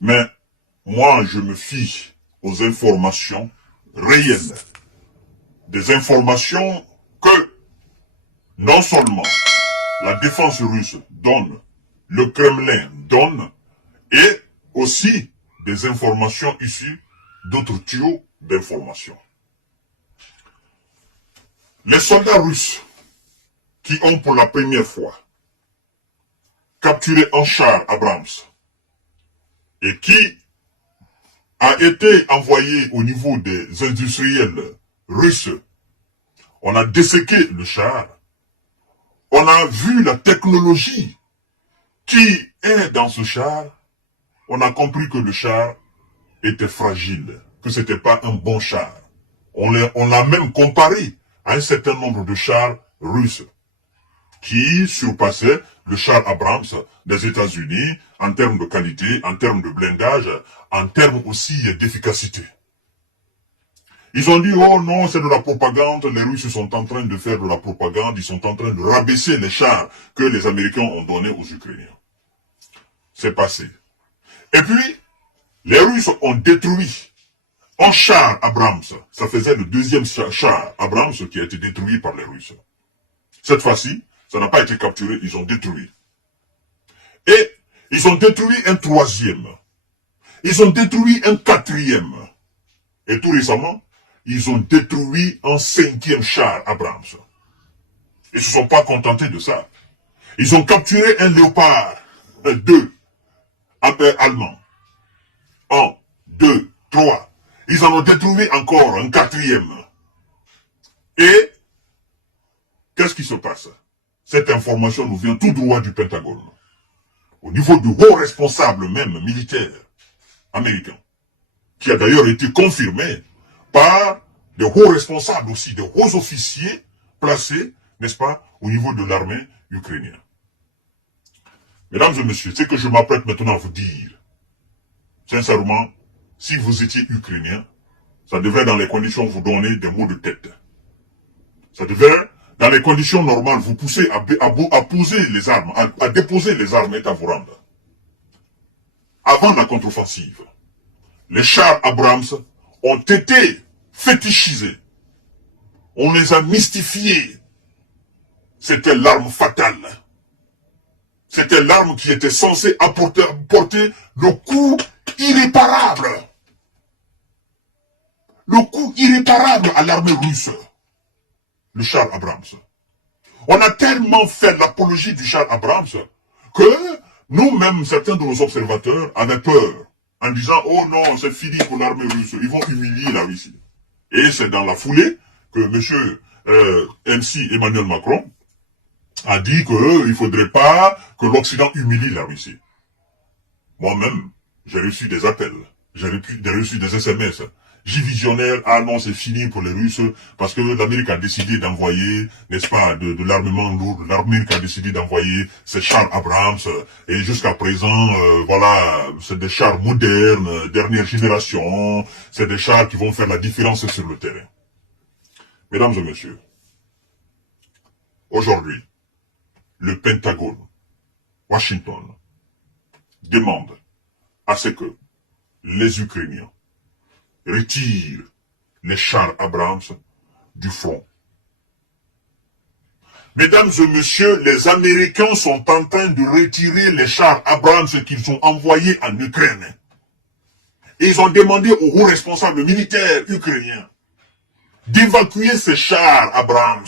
Mais moi, je me fie aux informations réelles. Des informations que non seulement la défense russe donne, le Kremlin donne, et aussi des informations issues d'autres tuyaux d'informations. Les soldats russes qui ont pour la première fois capturé un char Abrams et qui a été envoyé au niveau des industriels russes, on a disséqué le char, on a vu la technologie qui est dans ce char, on a compris que le char était fragile, que ce n'était pas un bon char. On l'a même comparé à un certain nombre de chars russes qui surpassaient le char Abrams des États-Unis en termes de qualité, en termes de blindage, en termes aussi d'efficacité. Ils ont dit, oh non, c'est de la propagande, les Russes sont en train de faire de la propagande, ils sont en train de rabaisser les chars que les Américains ont donnés aux Ukrainiens. C'est passé. Et puis, les Russes ont détruit un char Abrams. Ça faisait le deuxième char Abrams qui a été détruit par les Russes. Cette fois-ci, ça n'a pas été capturé, ils ont détruit. Et ils ont détruit un troisième. Ils ont détruit un quatrième. Et tout récemment, ils ont détruit un cinquième char Abrams. Ils ne se sont pas contentés de ça. Ils ont capturé un Léopard 2 allemand. 1, 2, 3. Ils en ont détruit encore un quatrième. Et qu'est-ce qui se passe? Cette information nous vient tout droit du Pentagone. Au niveau du haut responsable même militaire américain, qui a d'ailleurs été confirmé par des hauts responsables aussi, des hauts officiers placés, n'est-ce pas, au niveau de l'armée ukrainienne. Mesdames et messieurs, ce que je m'apprête maintenant à vous dire, sincèrement, si vous étiez ukrainien, ça devrait dans les conditions vous donner des maux de tête. Ça devrait, dans les conditions normales, vous pousser à poser les armes, à déposer les armes et à vous rendre. Avant la contre-offensive, les chars Abrams ont été fétichisés. On les a mystifiés. C'était l'arme fatale. C'était l'arme qui était censée porter le coup irréparable. Le coup irréparable à l'armée russe. Le char Abrams. On a tellement fait l'apologie du char Abrams que nous-mêmes, certains de nos observateurs avaient peur en disant « Oh non, c'est fini pour l'armée russe, ils vont humilier la Russie. » Et c'est dans la foulée que M. MC Emmanuel Macron a dit qu'il ne faudrait pas que l'Occident humilie la Russie. Moi-même, j'ai reçu des appels, j'ai reçu des SMS. Visionnaire, ah non, c'est fini pour les Russes, parce que l'Amérique a décidé d'envoyer, n'est-ce pas, de l'armement lourd, l'Amérique a décidé d'envoyer ces chars Abrams, et jusqu'à présent, voilà, c'est des chars modernes, dernière génération, c'est des chars qui vont faire la différence sur le terrain. Mesdames et messieurs, aujourd'hui, le Pentagone, Washington, demande à ce que les Ukrainiens retirent les chars Abrams du front. Mesdames et messieurs, les Américains sont en train de retirer les chars Abrams qu'ils ont envoyés en Ukraine. Et ils ont demandé aux hauts responsables militaires ukrainiens d'évacuer ces chars Abrams.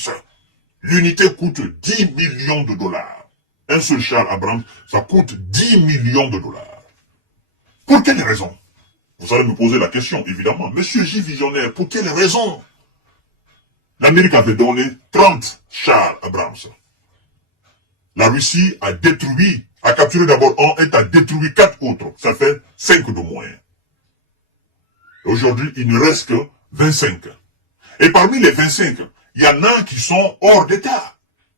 L'unité coûte 10 millions de dollars. Un seul char Abrams, ça coûte 10 millions de dollars. Pour quelle raison? Vous allez me poser la question, évidemment. Monsieur J. Visionnaire, pour quelle raison? L'Amérique avait donné 30 chars Abrams. La Russie a détruit, a capturé d'abord un et a détruit 4 autres. Ça fait 5 de moins. Aujourd'hui, il ne reste que 25. Et parmi les 25, il y en a qui sont hors d'état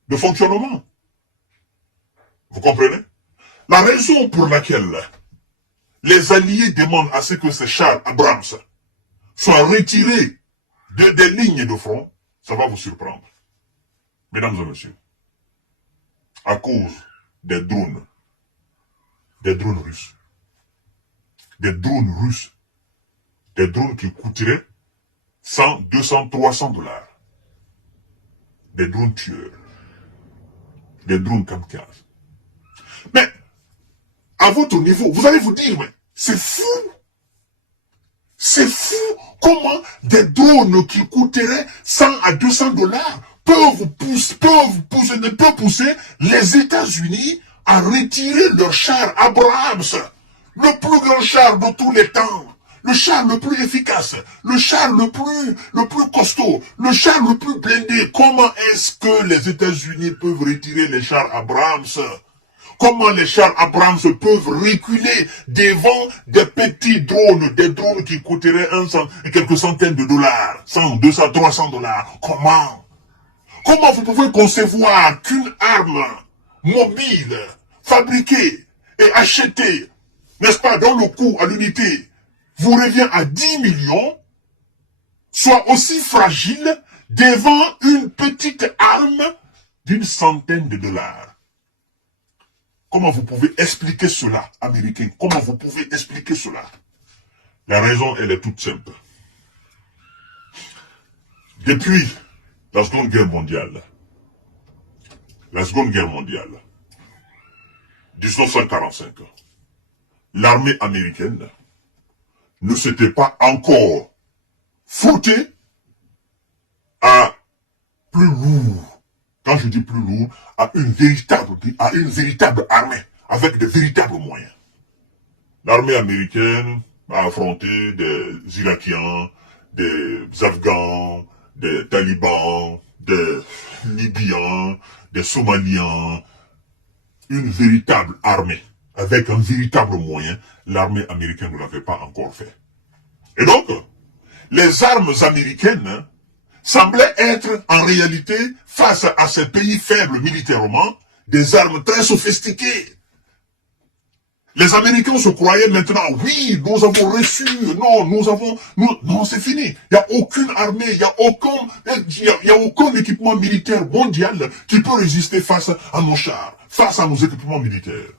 de fonctionnement. Vous comprenez? La raison pour laquelle les Alliés demandent à ce que ces chars Abrams soient retirés des lignes de front, ça va vous surprendre. Mesdames et messieurs, à cause des drones russes. des drones russes. Des drones qui coûteraient 100, 200, 300 dollars. Des drones tueurs. Des drones kamikazes. Mais, à votre niveau, vous allez vous dire, mais c'est fou. C'est fou comment des drones qui coûteraient 100 à 200 dollars peuvent pousser les États-Unis à retirer leur char Abrams, le plus grand char de tous les temps, le char le plus efficace, le char le plus costaud, le char le plus blindé. Comment est-ce que les États-Unis peuvent retirer les chars Abrams? Comment les chars Abrams peuvent reculer devant des petits drones, des drones qui coûteraient quelques centaines de dollars, 100, 200, 300 dollars? Comment? Comment vous pouvez concevoir qu'une arme mobile, fabriquée et achetée, n'est-ce pas, dans le coût à l'unité, vous revient à 10 millions, soit aussi fragile devant une petite arme d'une centaine de dollars? Comment vous pouvez expliquer cela, Américains? Comment vous pouvez expliquer cela? La raison, elle est toute simple. Depuis la Seconde Guerre mondiale, 1945, l'armée américaine ne s'était pas encore frottée à plus lourd. Quand je dis plus lourd, à une véritable armée, avec de véritables moyens. L'armée américaine a affronté des Irakiens, des Afghans, des Talibans, des Libyens, des Somaliens. Une véritable armée, avec un véritable moyen, l'armée américaine ne l'avait pas encore fait. Et donc, les armes américaines semblaient être en réalité, face à ces pays faibles militairement, des armes très sophistiquées. Les Américains se croyaient maintenant, oui, nous avons reçu, non, c'est fini. Il n'y a aucune armée, il n'y a aucun équipement militaire mondial qui peut résister face à nos chars, face à nos équipements militaires.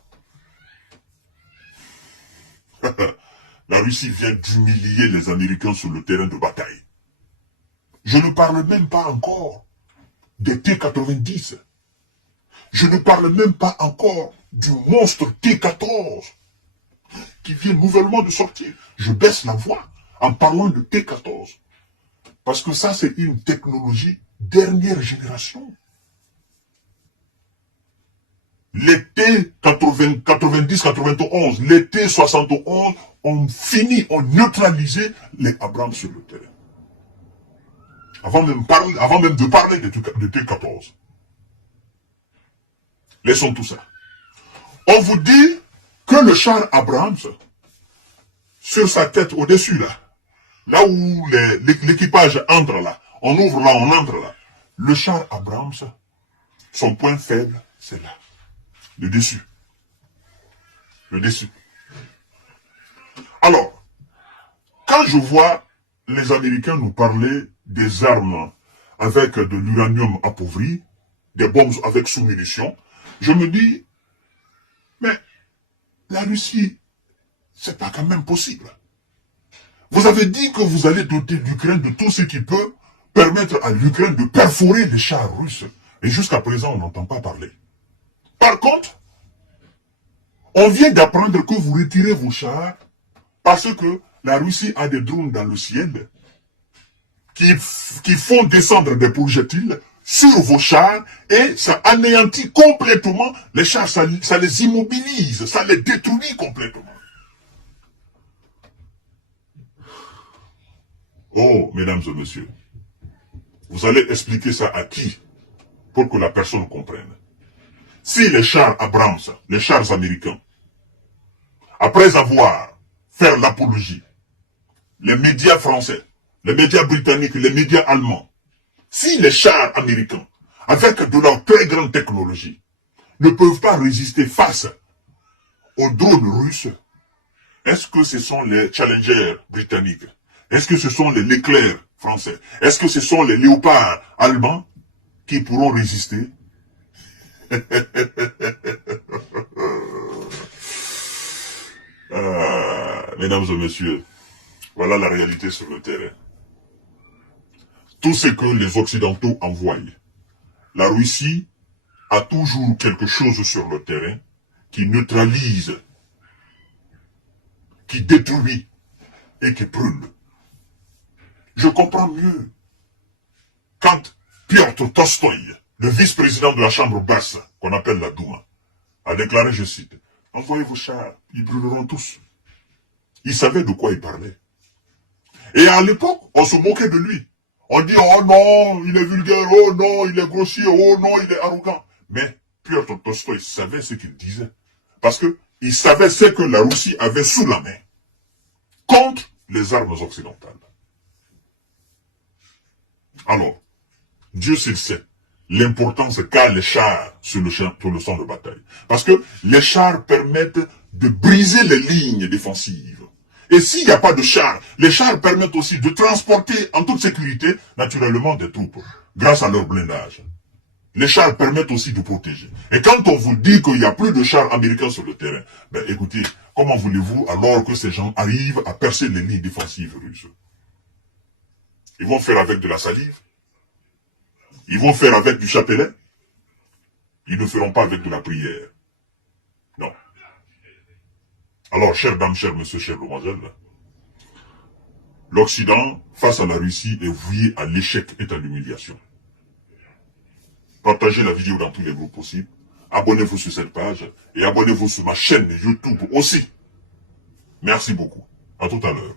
La Russie vient d'humilier les Américains sur le terrain de bataille. Je ne parle même pas encore des T-90. Je ne parle même pas encore du monstre T-14 qui vient nouvellement de sortir. Je baisse la voix en parlant de T-14. Parce que ça, c'est une technologie dernière génération. Les T-90-91, les T-71 ont neutralisé les Abrams sur le terrain. Avant même de parler de T-14. Laissons tout ça. On vous dit que le char Abrams, sur sa tête au-dessus là où l'équipage entre là, on ouvre là, on entre là. Le char Abrams, son point faible, c'est là. Le dessus. Le dessus. Alors, quand je vois les Américains nous parler des armes avec de l'uranium appauvri, des bombes avec sous-munitions, je me dis, mais la Russie, c'est pas quand même possible. Vous avez dit que vous allez doter l'Ukraine de tout ce qui peut permettre à l'Ukraine de perforer les chars russes. Et jusqu'à présent, on n'entend pas parler. Par contre, on vient d'apprendre que vous retirez vos chars parce que la Russie a des drones dans le ciel qui font descendre des projectiles sur vos chars et ça anéantit complètement les chars, ça les immobilise, ça les détruit complètement. Oh, mesdames et messieurs, vous allez expliquer ça à qui pour que la personne comprenne? Si les chars Abrams, les chars américains, après avoir fait l'apologie, les médias français, les médias britanniques, les médias allemands, si les chars américains, avec de leur très grande technologie, ne peuvent pas résister face aux drones russes, est-ce que ce sont les Challenger britanniques? Est-ce que ce sont les Leclerc français? Est-ce que ce sont les Léopards allemands qui pourront résister? Mesdames et messieurs, voilà la réalité sur le terrain. Tout ce que les Occidentaux envoient, la Russie a toujours quelque chose sur le terrain qui neutralise, qui détruit et qui brûle. Je comprends mieux quand Piotr Tolstoï, le vice-président de la Chambre basse, qu'on appelle la Douma, a déclaré, je cite, « Envoyez vos chars, ils brûleront tous. » Il savait de quoi il parlait. Et à l'époque, on se moquait de lui. On dit, oh non, il est vulgaire, oh non, il est grossier, oh non, il est arrogant. Mais Piotr Tolstoï savait ce qu'il disait. Parce que il savait ce que la Russie avait sous la main contre les armes occidentales. Alors, Dieu s'il sait l'importance qu'a les chars sur le champ de bataille. Parce que les chars permettent de briser les lignes défensives. Et s'il n'y a pas de chars, les chars permettent aussi de transporter en toute sécurité, naturellement, des troupes, grâce à leur blindage. Les chars permettent aussi de protéger. Et quand on vous dit qu'il n'y a plus de chars américains sur le terrain, ben écoutez, comment voulez-vous alors que ces gens arrivent à percer les lignes défensives russes? Ils vont faire avec de la salive? Ils vont faire avec du chapelet? Ils ne feront pas avec de la prière. Non. Alors, chères dames, chers messieurs, chères demoiselles, l'Occident, face à la Russie, est voué à l'échec et à l'humiliation. Partagez la vidéo dans tous les groupes possibles. Abonnez-vous sur cette page et abonnez-vous sur ma chaîne YouTube aussi. Merci beaucoup. À tout à l'heure.